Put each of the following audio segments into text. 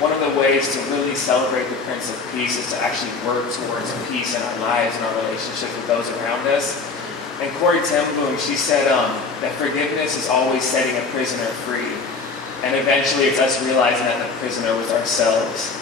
one of the ways to really celebrate the Prince of Peace is to actually work towards peace in our lives and our relationships with those around us. And Corey ten Boom, she said that forgiveness is always setting a prisoner free. And eventually it's us realizing that the prisoner was ourselves.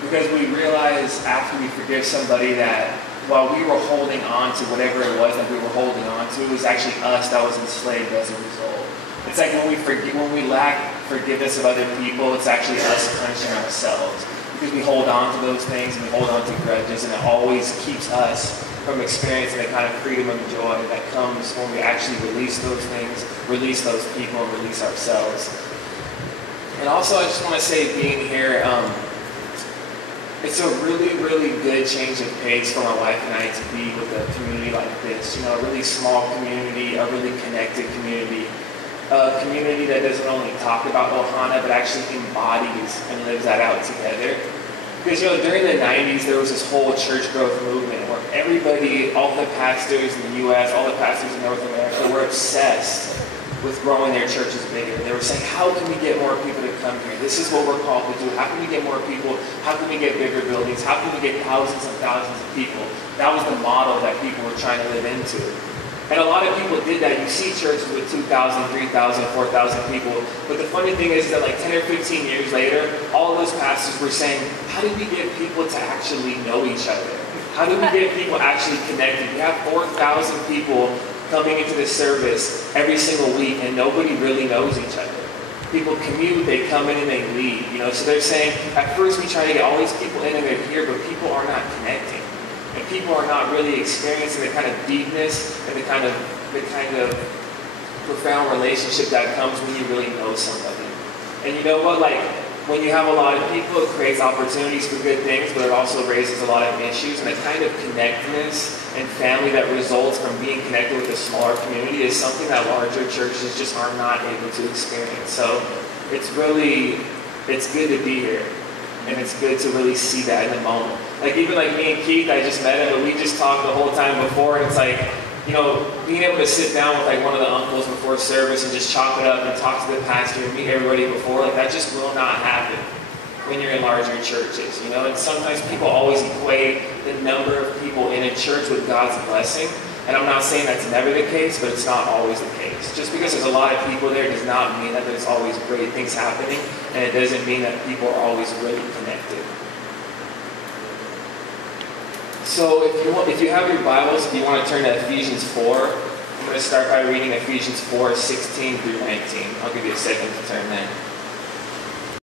Because we realize after we forgive somebody that while we were holding on to whatever it was that we were holding on to, it was actually us that was enslaved as a result. It's like when we lack forgiveness of other people, it's actually us punishing ourselves. Because we hold on to those things and we hold on to grudges, and it always keeps us from experiencing the kind of freedom and joy that comes when we actually release those things, release those people, and release ourselves. And also I just want to say, being here, it's a really, really good change of pace for my wife and I to be with a community like this. You know, a really small community, a really connected community. A community that doesn't only talk about Ohana, but actually embodies and lives that out together. Because, you know, during the 90s, there was this whole church growth movement where everybody, all the pastors in the U.S., all the pastors in North America were obsessed with growing their churches bigger. They were saying, how can we get more people to come here? This is what we're called to do. How can we get more people? How can we get bigger buildings? How can we get thousands and thousands of people? That was the model that people were trying to live into. And a lot of people did that. You see churches with 2,000, 3,000, 4,000 people. But the funny thing is that like 10 or 15 years later, all of those pastors were saying, how do we get people to actually know each other? How do we get people actually connected? We have 4,000 people coming into this service every single week, and nobody really knows each other. People commute, they come in and they leave. You know, so they're saying, at first we try to get all these people in and they're here, but people are not connecting. And people are not really experiencing the kind of deepness and the kind of profound relationship that comes when you really know somebody. And you know what? Like, when you have a lot of people, it creates opportunities for good things, but it also raises a lot of issues. And the kind of connectedness and family that results from being connected with a smaller community is something that larger churches just are not able to experience. So it's good to be here. And it's good to really see that in the moment. Like, even like me and Keith, I just met him, and we just talked the whole time before, and it's like, you know, being able to sit down with like one of the uncles before service and just chop it up and talk to the pastor and meet everybody before, like that just will not happen when you're in larger churches, you know? And sometimes people always equate the number of people in a church with God's blessing. And I'm not saying that's never the case, but it's not always the case. Just because there's a lot of people there does not mean that there's always great things happening, and it doesn't mean that people are always really connected. So if you have your Bibles, if you want to turn to Ephesians 4, I'm going to start by reading Ephesians 4, 16 through 19. I'll give you a second to turn there.